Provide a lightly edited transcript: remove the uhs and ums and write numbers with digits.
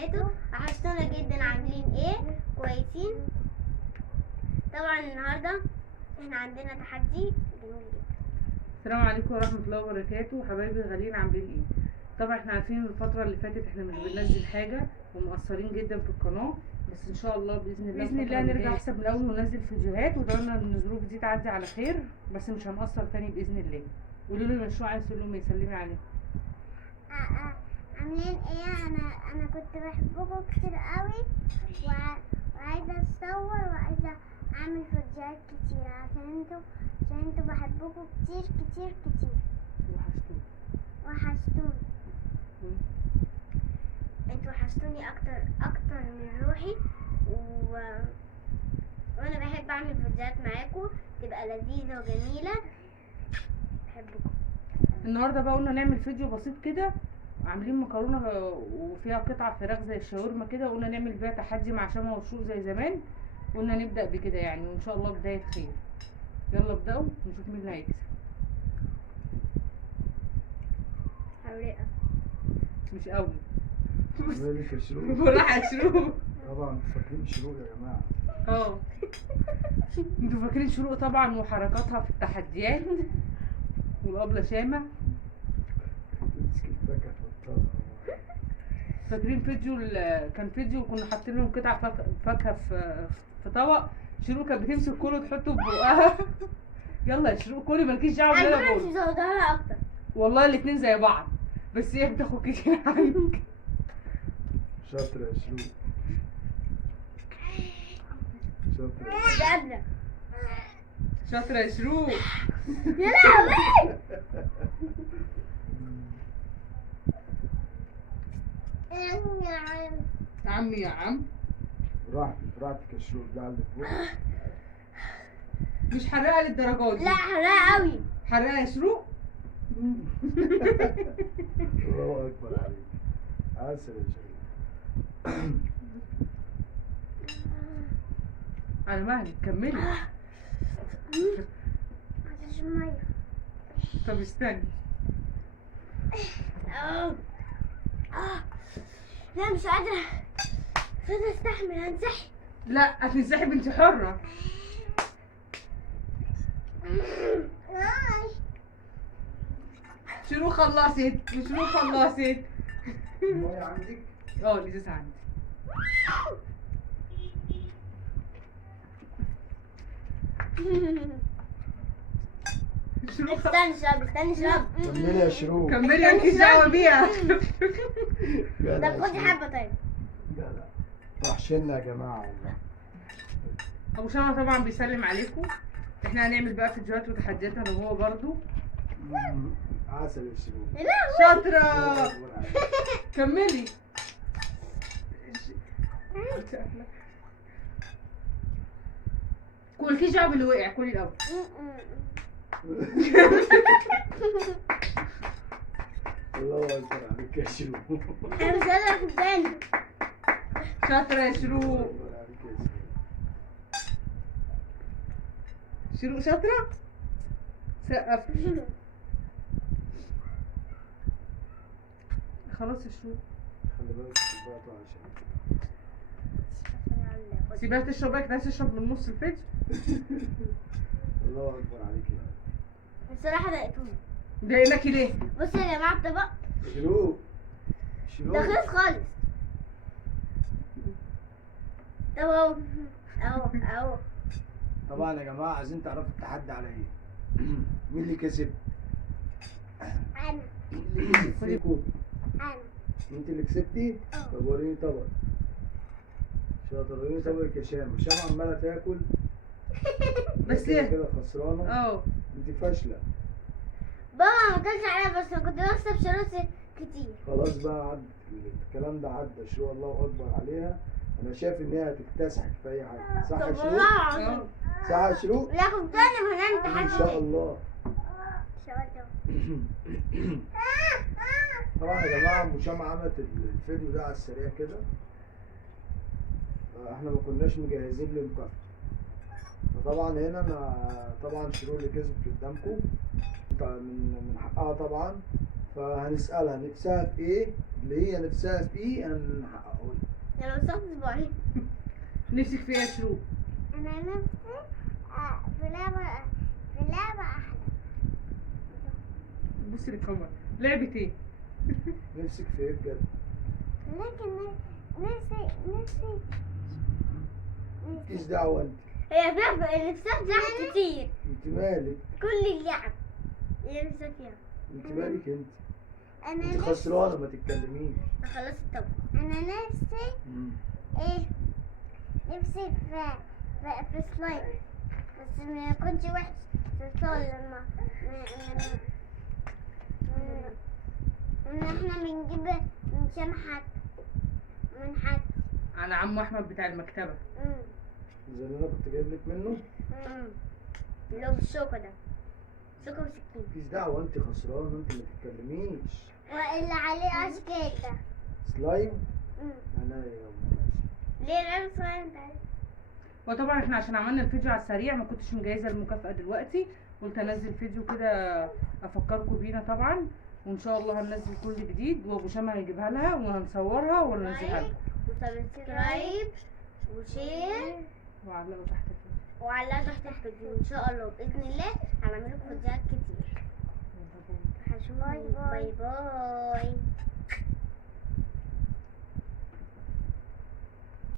وبركاته. وحشتونا جدا، عاملين ايه؟ كويسين؟ طبعا النهارده احنا عندنا تحدي جميل جدا. السلام عليكم ورحمة الله وبركاته. حبايبي الغاليين عاملين ايه؟ طبعا احنا عارفين الفترة اللي فاتت احنا مش بننزل حاجة ومقصرين جدا في القناة، بس ان شاء الله بإذن الله نرجع احسن من الاول وننزل فيديوهات، ودورنا ان الظروف دي تعدي على خير، بس مش هنقصر تاني بإذن الله. قولوا له المشروع عايز تقول لهم يسلمي عليه. عاملين ايه؟ انا كنت بحبكم كتير قوي، وعايزه اتصور وعايزه اعمل فيديوهات كتير عشان انتوا بحبكم كتير كتير كتير. وحشتوني. انتوا وحشتوني اكتر من روحي، وانا بحب اعمل فيديوهات معاكم تبقى لذيذة وجميلة. بحبكم. النهارده بقى قلنا نعمل فيديو بسيط كده، عاملين مكرونه وفيها قطع فراخ زي الشاورما كده، قلنا نعمل بيها تحدي مع شمع وشوق زي زمان، قلنا نبدا بكده يعني، وان شاء الله بدايه خير. يلا ابداوا نشوف مين اللي هيكسب. حرقة مش قوي مالك يا شروق؟ ولا شروق. طبعا فاكرين شروق يا جماعه. انتوا فاكرين شروق طبعا وحركاتها في التحديات والابله شامه. تمسك الفاكهه تحطها. فاكرين كان فيديو كنا حاطين لهم قطع فاكهه في طبق، شروق كانت بتمسك كله تحطه في بقها. يلا يا شروق كلي، مالكيش دعوه باللي انا انا مش بقوله. زودها اكتر. والله الاتنين زي بعض، بس هي بتاخد كتير عنك. شاطره يا شروق، شاطره. مش قادرة. شاطره يا شروق. يا لهوي. يا عمي يا عم، راحتك يا شروق، ده اللي فوق. مش حرقه للدرجه دي. لا حرقة قوي. حرقه يا شروق. الله اكبر عليك، عسل يا شروق. على مهلك كملي. عايزه ميه. طب استني. لا مش قادرة، مش قادرة استحمل، هنسحب. لا هتنسحب، انت حره. شروق خلصت وشروق خلصت. الميه عندك؟ الازازه عندي. شروق استنى اشرب. كملي يا شروق. كملي، مالكيش دعوه بيها. طب خدي حبة طيب. لا وحشنا يا جماعه والله. ابو شمع طبعا بيسلم عليكم. احنا هنعمل بقى فيديوهات وتحديات انا وهو برضو. عسل يا شروق. شاطره. كملي. مالكيش دعوه باللي وقع، كلي الاول. الله اكبر عليك يا شروق. انا مش قادرة اخد بالي. شاطره يا الله شروق. اكبر عليك يا شروق. شروق شاطره. سقف. خلاص يا شروق، خلي بالك تبقى عشان سيبها تشرب بقى، عايز تشرب من نص الفيديو. الله اكبر عليك يا الصراحة ضايقتوني. ضايقناكي ليه؟ بصوا يا جماعة الطبق شروق. ده خلص خالص. طب اهو. طبعا يا جماعه عايزين تعرفوا التحدي على ايه. مين اللي كسب؟ انا اللي كسب فيكم. انا انت اللي كسبتي؟ طب وريني طبق. شاطر، وريني طبقك يا شام. شام عماله تاكل بس كده ايه؟ كده خسرانه. انت فاشله. بابا ما كانش عليا، بس انا كنت بكسب شروط كتير. خلاص بقى عدى الكلام ده، عدى شروق الله اكبر عليها. انا شايف ان هي هتكتسحك في اي حاجه، صح يا طب شروق؟ والله العظيم. صح يا شروق؟ لا كنت انا هنعمل ان تحدي. شاء الله. طبعا يا جماعه ام شام عملت الفيديو ده على السريع كده، احنا ما كناش مجهزين للمكافاه. فطبعا هنا انا طبعا شروق اللي كسبت قدامكم، من حقها طبعا فهنسألها نفسها في ايه، اللي هي نفسها في ايه هنحققه. يلا بس صباعي. نفسك في ايه يا شروق؟ انا نفسي في لعبة احلى. بصي للكاميرا، لعبة ايه؟ نفسك في ايه بجد؟ لكن نفسي مفيش دعوة انت. هي فيها نفسها في لعب كتير، انت مالك؟ كل اللعب هي نفسها فيها. انت مالك انت؟ انا انت نفسي خسرانة ما تتكلميش. خلصت الطبق. انا نفسي ايه، نفسي في سلايم، بس ما يكونش وحش صلصال. لما ان احنا بنجيب من شمحة من حد. على عم احمد بتاع المكتبة. زي اللي انا كنت جايب لك منه. اللي هو بالشوكة ده، شوكة وسكين. مفيش دعوة انت خسرانة، انت ما تتكلميش. واللي عليه اشكال ده. سلايم. انا يا ماشي. ليه العيال صغيرة انت عارف؟ وطبعا احنا عشان عملنا الفيديو على السريع ما كنتش مجهزة المكافأة دلوقتي، قلت انزل فيديو كده افكركم بينا طبعا، وان شاء الله هننزل كل جديد، وابو شمع هيجيبها لها وهنصورها وننزلها لها. وسبسكرايب وشير وعلقوا تحت الفيديو. وعلقوا تحت الفيديو ان شاء الله باذن الله هنعمل لكم فيديوهات كتير. باي باي. باي باي.